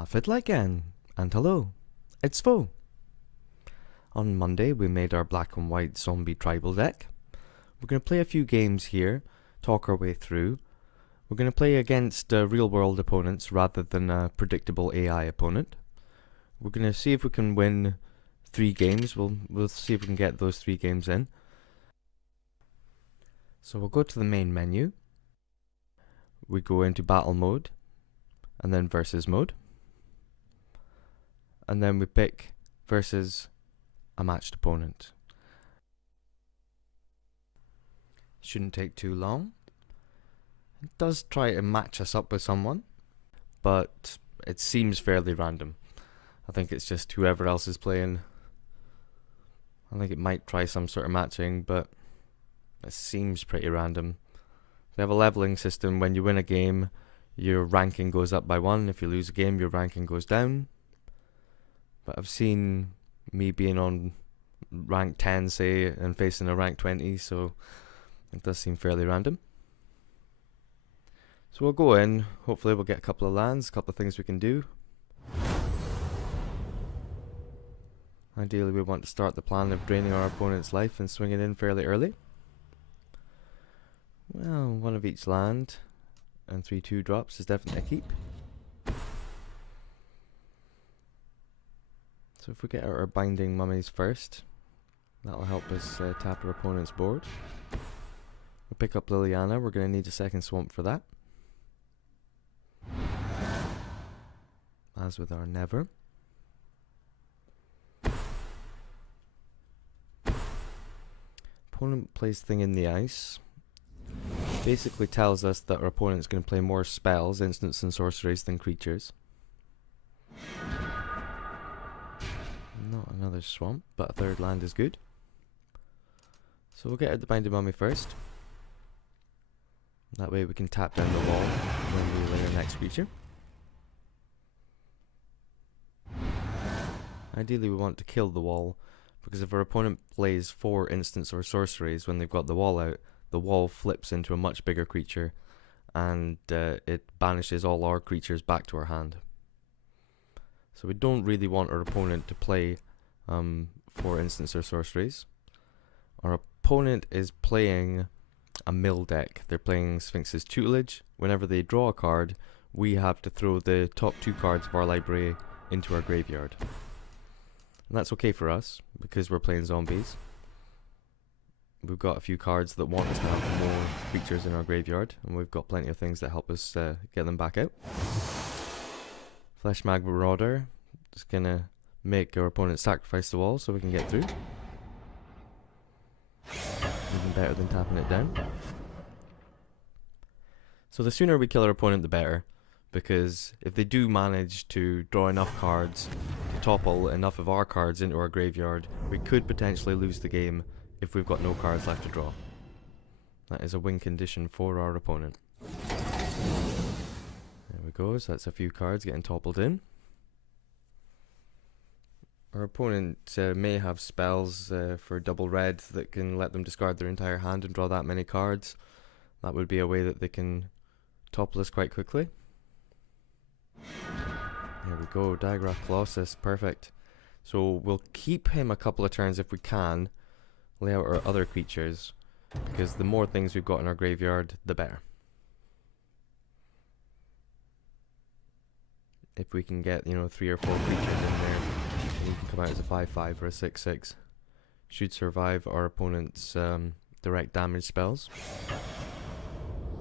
Fiddler again, and hello, it's Fo. On Monday we made our black and white zombie tribal deck. We're going to play a few games here, talk our way through. We're going to play against real world opponents rather than a predictable AI opponent. We're going to see if we can win 3 games. We'll see if we can get those 3 games in. So we'll go to the main menu. We go into battle mode and then versus mode. And then we pick versus a matched opponent. Shouldn't take too long. It does try to match us up with someone, but it seems fairly random. I think it's just whoever else is playing. I think it might try some sort of matching, but it seems pretty random. They have a leveling system. When you win a game, your ranking goes up by 1. If you lose a game, your ranking goes down. But I've seen me being on rank 10, say, and facing a rank 20, so it does seem fairly random. So we'll go in. Hopefully we'll get a couple of lands, a couple of things we can do. Ideally we want to start the plan of draining our opponent's life and swinging in fairly early. Well, 1 of each land and 3 2-drops is definitely a keep. So if we get out our binding mummies first, that'll help us tap our opponent's board. We'll pick up Liliana. We're going to need a second swamp for that. As with our Never. Opponent plays Thing in the Ice. Basically tells us that our opponent's going to play more spells, instants and sorceries than creatures. Not another swamp, but a 3rd land is good. So we'll get out the binding mummy first. That way we can tap down the wall when we lay our next creature. Ideally we want to kill the wall, because if our opponent plays 4 instants or sorceries when they've got the wall out, the wall flips into a much bigger creature and it banishes all our creatures back to our hand. So we don't really want our opponent to play 4 instants or sorceries. Our opponent is playing a mill deck. They're playing Sphinx's Tutelage. Whenever they draw a card, we have to throw the top 2 cards of our library into our graveyard. And that's okay for us, because we're playing zombies. We've got a few cards that want us to have more creatures in our graveyard, and we've got plenty of things that help us get them back out. Fleshmag Marauder is going to make our opponent sacrifice the wall so we can get through. Even better than tapping it down. So the sooner we kill our opponent the better, because if they do manage to draw enough cards to topple enough of our cards into our graveyard, we could potentially lose the game if we've got no cards left to draw. That is a win condition for our opponent. There we go, so that's a few cards getting toppled in. Our opponent may have spells for double red that can let them discard their entire hand and draw that many cards. That would be a way that they can topple us quite quickly. There we go, Diagraph Colossus, perfect. So we'll keep him a couple of turns if we can, lay out our other creatures, because the more things we've got in our graveyard, the better. If we can get, 3 or 4 creatures in there, we can come out as a 5/5 or a 6/6. Should survive our opponent's direct damage spells.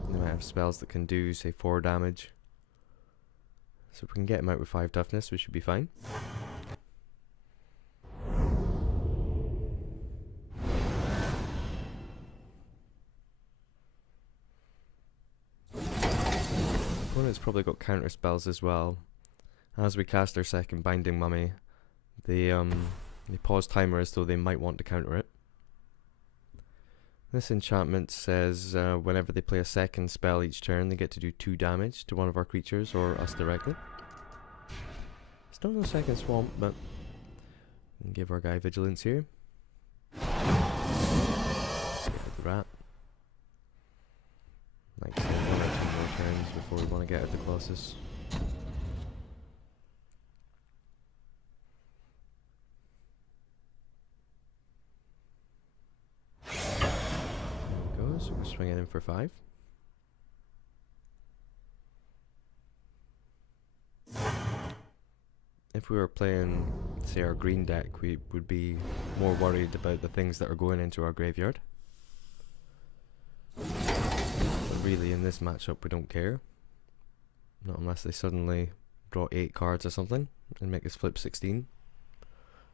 They might have spells that can do, say, 4 damage. So if we can get him out with 5 toughness, we should be fine. Opponent's probably got counter spells as well. As we cast our second binding mummy, they pause timer as though they might want to counter it. This enchantment says whenever they play a second spell each turn, they get to do 2 damage to one of our creatures or us directly. Still no second swamp, but we can give our guy vigilance here. Get the rat. Like, say, 1 or 2 more turns before we want to get out the Colossus. swinging in for 5. If we were playing, say, our green deck, we would be more worried about the things that are going into our graveyard. But really, in this matchup, we don't care. Not unless they suddenly draw 8 cards or something and make us flip 16.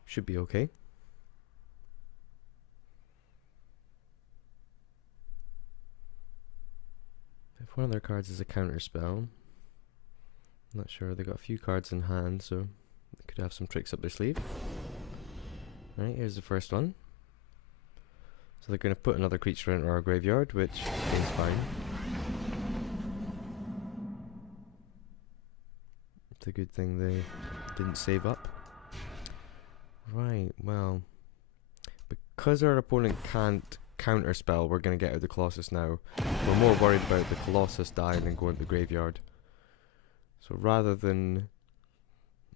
Should be okay. If one of their cards is a counter spell, I'm not sure. They got a few cards in hand, so they could have some tricks up their sleeve. Right, here's the first one. So they're going to put another creature into our graveyard, which is fine. It's a good thing they didn't save up. Right, well, because our opponent can't counterspell, we're going to get out the Colossus now. We're more worried about the Colossus dying than going to the graveyard. So rather than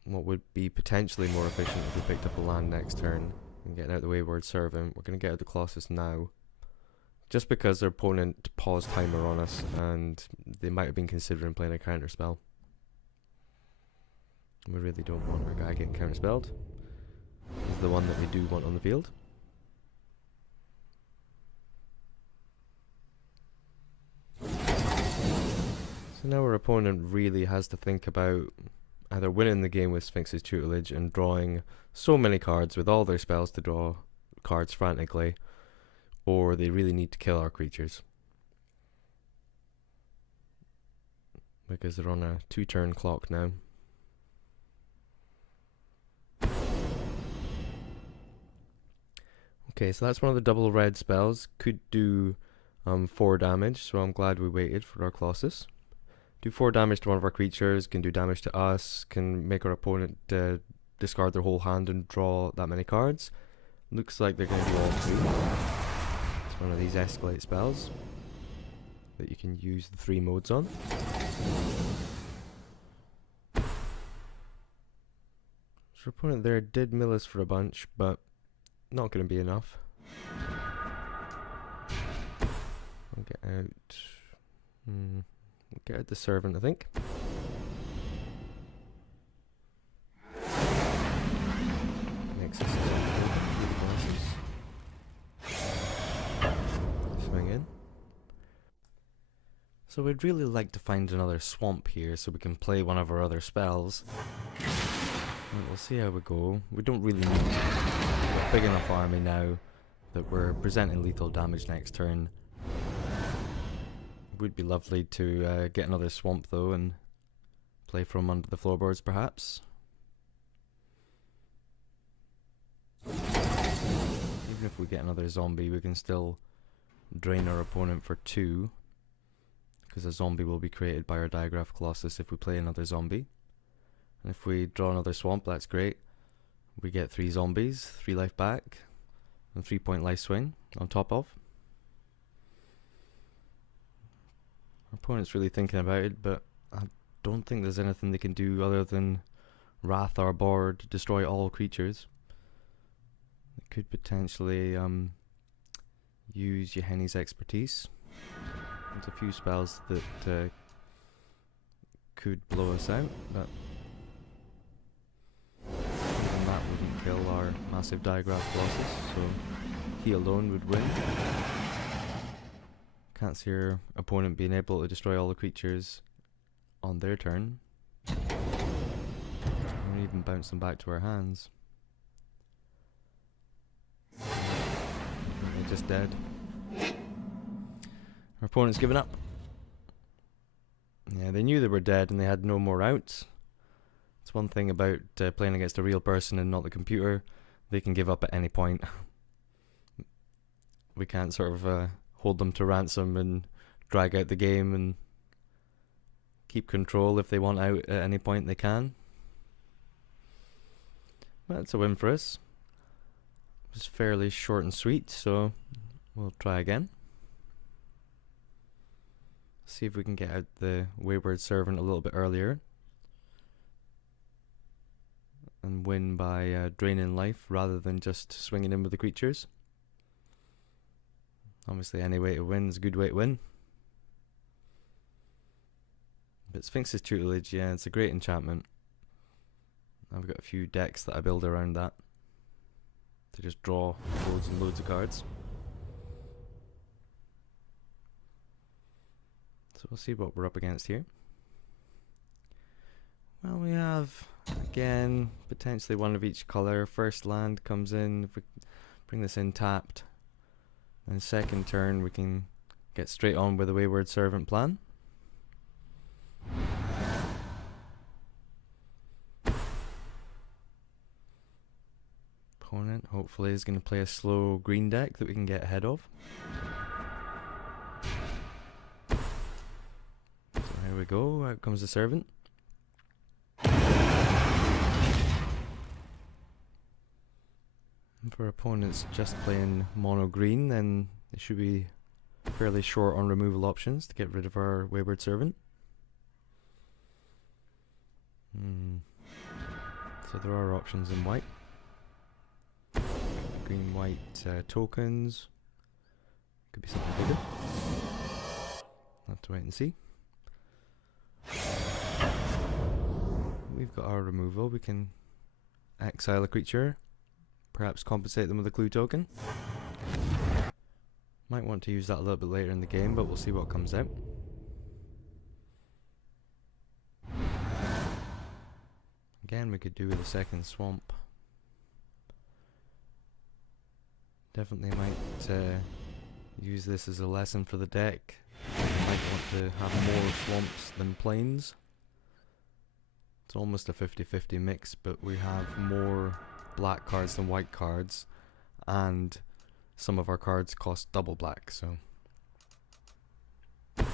what would be potentially more efficient if we picked up a land next turn and getting out the Wayward Servant, we're going to get out the Colossus now. Just because their opponent paused timer on us and they might have been considering playing a counterspell. We really don't want our guy getting counterspelled. He's the one that we do want on the field. So now our opponent really has to think about either winning the game with Sphinx's Tutelage and drawing so many cards with all their spells to draw cards frantically, or they really need to kill our creatures. Because they're on a 2-turn clock now. Okay, so that's one of the double red spells. Could do 4 damage, so I'm glad we waited for our Colossus. Do 4 damage to one of our creatures, can do damage to us, can make our opponent discard their whole hand and draw that many cards. Looks like they're going to do all 2. It's one of these escalate spells that you can use the 3 modes on. So our opponent there did mill us for a bunch, but not going to be enough. I'll get out. Get out the Servant, I think. Next is swing in. So we'd really like to find another swamp here so we can play one of our other spells. And we'll see how we go. We don't really need a big enough army now that we're presenting lethal damage next turn. Would be lovely to get another swamp though and play from under the floorboards perhaps. Even if we get another zombie, we can still drain our opponent for 2, because a zombie will be created by our Digraph Colossus if we play another zombie. And if we draw another swamp, that's great. We get 3 zombies, 3 life back, and 3-point life swing on top of. Our opponent's really thinking about it, but I don't think there's anything they can do other than wrath our board, destroy all creatures. They could potentially use Yeheni's expertise. There's a few spells that could blow us out, but even that wouldn't kill our massive Digraph Colossus, so he alone would win. Can't see our opponent being able to destroy all the creatures on their turn. Or even bounce them back to our hands. They're just dead. Our opponent's given up. Yeah, they knew they were dead and they had no more outs. It's one thing about playing against a real person and not the computer. They can give up at any point. We can't sort of hold them to ransom and drag out the game and keep control. If they want out at any point they can. That's a win for us. It was fairly short and sweet, so we'll try again. See if we can get out the Wayward Servant a little bit earlier and win by draining life rather than just swinging in with the creatures. Obviously any way to win is a good way to win. But Sphinx's Tutelage, yeah, it's a great enchantment. I've got a few decks that I build around that to just draw loads and loads of cards. So we'll see what we're up against here. Well, we have, again, potentially one of each colour. First land comes in, if we bring this in tapped. Then second turn we can get straight on with the Wayward Servant plan. Opponent hopefully is going to play a slow green deck that we can get ahead of. So here we go, out comes the Servant. For opponents just playing mono green, then they should be fairly short on removal options to get rid of our Wayward Servant. So there are options in white. Green, white tokens. Could be something bigger. I'll have to wait and see. We've got our removal. We can exile a creature. Perhaps compensate them with a clue token. Might want to use that a little bit later in the game, but we'll see what comes out. Again, we could do with a second swamp. Definitely might use this as a lesson for the deck. Might want to have more swamps than plains. It's almost a 50-50 mix, but we have more black cards than white cards, and some of our cards cost double black, so we'll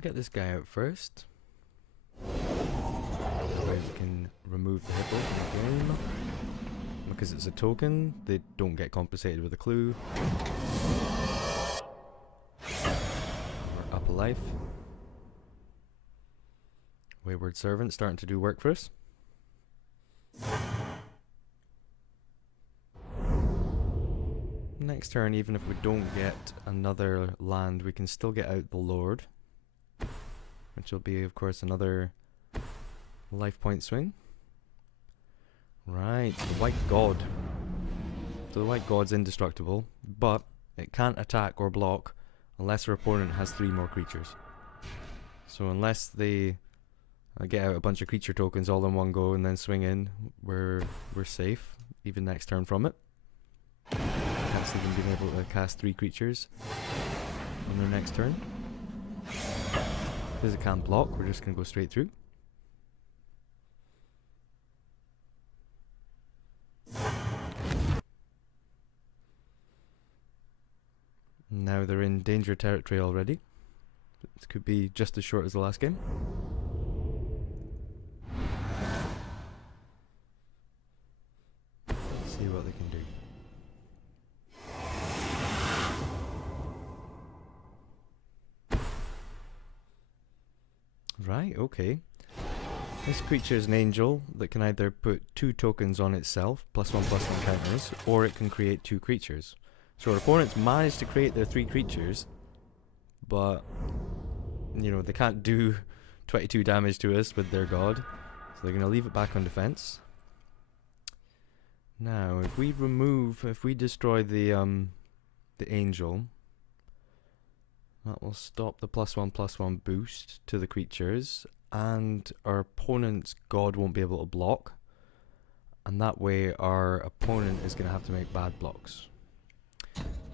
get this guy out first. We can remove the hippo from the game. Because it's a token, they don't get compensated with a clue. We're up a life. Wayward Servant starting to do work for us. Next turn, even if we don't get another land, we can still get out the Lord, which will be, of course, another life point swing. Right, the White God. So the White God's indestructible, but it can't attack or block unless our opponent has 3 more creatures. So unless they get out a bunch of creature tokens all in one go and then swing in, we're safe, even next turn from it. Can't see them being able to cast 3 creatures on their next turn. Because it can't block, we're just going to go straight through. Now they're in danger territory already. This could be just as short as the last game. See what they can do. Right, okay. This creature is an angel that can either put 2 tokens on itself, +1/+1 counters, or it can create 2 creatures. So our opponents managed to create their 3 creatures, but, you know, they can't do 22 damage to us with their god, so they're going to leave it back on defense. Now, if we destroy the angel, that will stop the +1/+1 boost to the creatures, and our opponent's god won't be able to block, and that way our opponent is going to have to make bad blocks.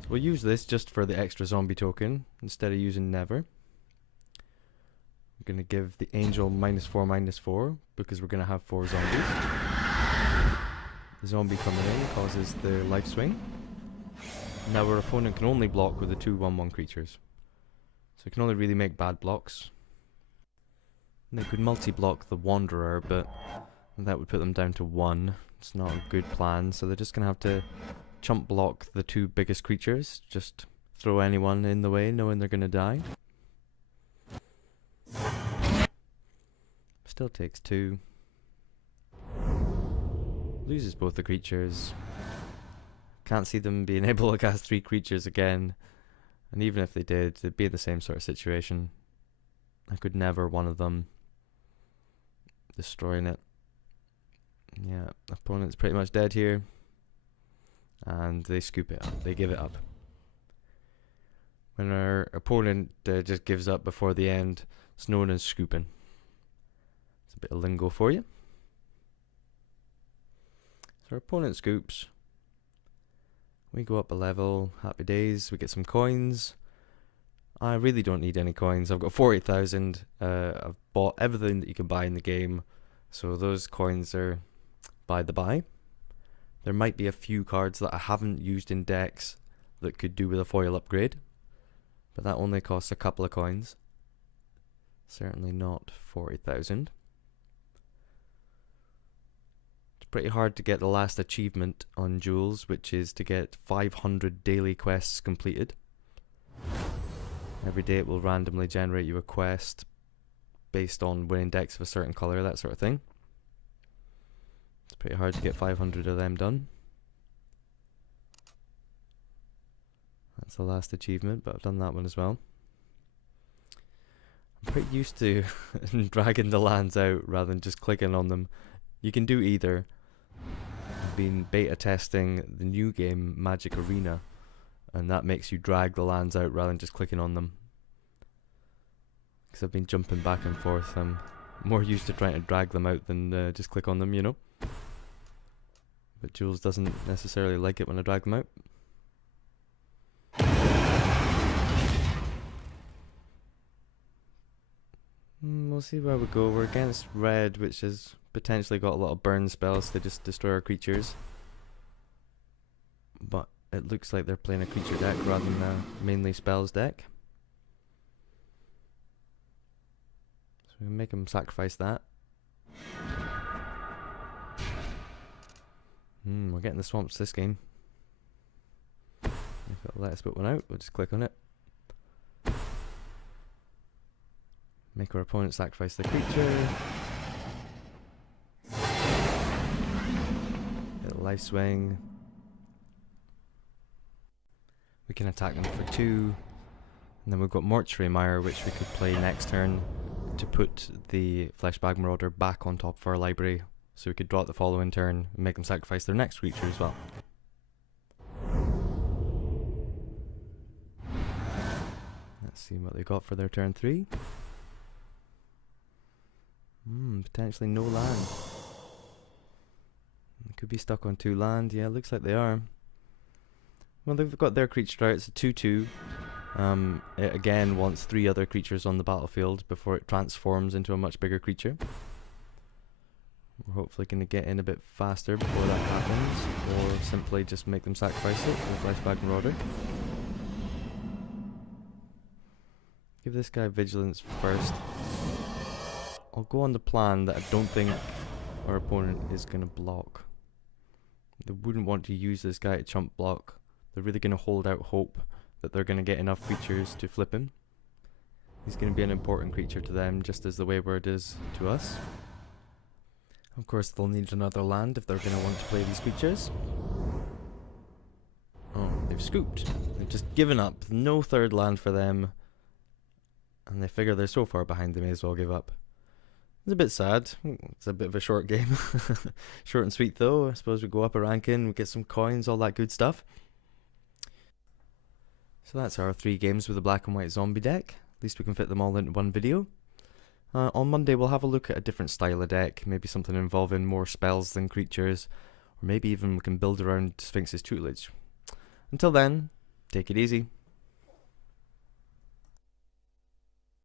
We'll use this just for the extra zombie token instead of using Never. I'm going to give the angel -4/-4 because we're going to have 4 zombies. The zombie coming in causes the life swing. Now our opponent can only block with the 2/1/1 creatures. So it can only really make bad blocks. And they could multi-block the Wanderer, but that would put them down to 1. It's not a good plan, so they're just going to have to chump block the 2 biggest creatures. Just throw anyone in the way knowing they're going to die. Still takes 2. Loses both the creatures. Can't see them being able to cast 3 creatures again. And even if they did, they'd be in the same sort of situation. I could never one of them destroying it. Yeah, opponent's pretty much dead here. And they scoop it up. They give it up. When our opponent just gives up before the end, it's known as scooping. It's a bit of lingo for you. So our opponent scoops. We go up a level. Happy days. We get some coins. I really don't need any coins. I've got 40,000. I've bought everything that you can buy in the game. So those coins are by the by. There might be a few cards that I haven't used in decks that could do with a foil upgrade. But that only costs a couple of coins. Certainly not 40,000. It's pretty hard to get the last achievement on Duels, which is to get 500 daily quests completed. Every day it will randomly generate you a quest based on winning decks of a certain colour, that sort of thing. It's pretty hard to get 500 of them done. That's the last achievement, but I've done that one as well. I'm pretty used to dragging the lands out rather than just clicking on them. You can do either. I've been beta testing the new game, Magic Arena, and that makes you drag the lands out rather than just clicking on them. Because I've been jumping back and forth. I'm more used to trying to drag them out than just click on them, you know. But Jules doesn't necessarily like it when I drag them out. We'll see where we go. We're against red, which has potentially got a lot of burn spells to just destroy our creatures. But it looks like they're playing a creature deck rather than a mainly spells deck. So we can make them sacrifice that. We're getting the swamps this game. If it'll let us put one out, we'll just click on it. Make our opponent sacrifice the creature. Get a life swing. We can attack them for 2. And then we've got Mortuary Mire, which we could play next turn to put the Fleshbag Marauder back on top of our library. So we could draw it the following turn and make them sacrifice their next creature as well. Let's see what they got for their turn 3. Potentially no land. They could be stuck on 2 land. Yeah, looks like they are. Well, they've got their creature out. It's a 2/2. It again wants 3 other creatures on the battlefield before it transforms into a much bigger creature. We're hopefully going to get in a bit faster before that happens, or simply just make them sacrifice it with Fleshbag Marauder. Give this guy Vigilance first. I'll go on the plan that I don't think our opponent is going to block. They wouldn't want to use this guy to chump block. They're really going to hold out hope that they're going to get enough creatures to flip him. He's going to be an important creature to them, just as the Wayward is to us. Of course, they'll need another land if they're going to want to play these creatures. Oh, they've scooped. They've just given up. No third land for them. And they figure they're so far behind they may as well give up. It's a bit sad. It's a bit of a short game. Short and sweet though. I suppose we go up a ranking, we get some coins, all that good stuff. So that's our 3 games with the black and white zombie deck. At least we can fit them all into one video. On Monday we'll have a look at a different style of deck. Maybe something involving more spells than creatures. Or maybe even we can build around Sphinx's tutelage. Until then, take it easy.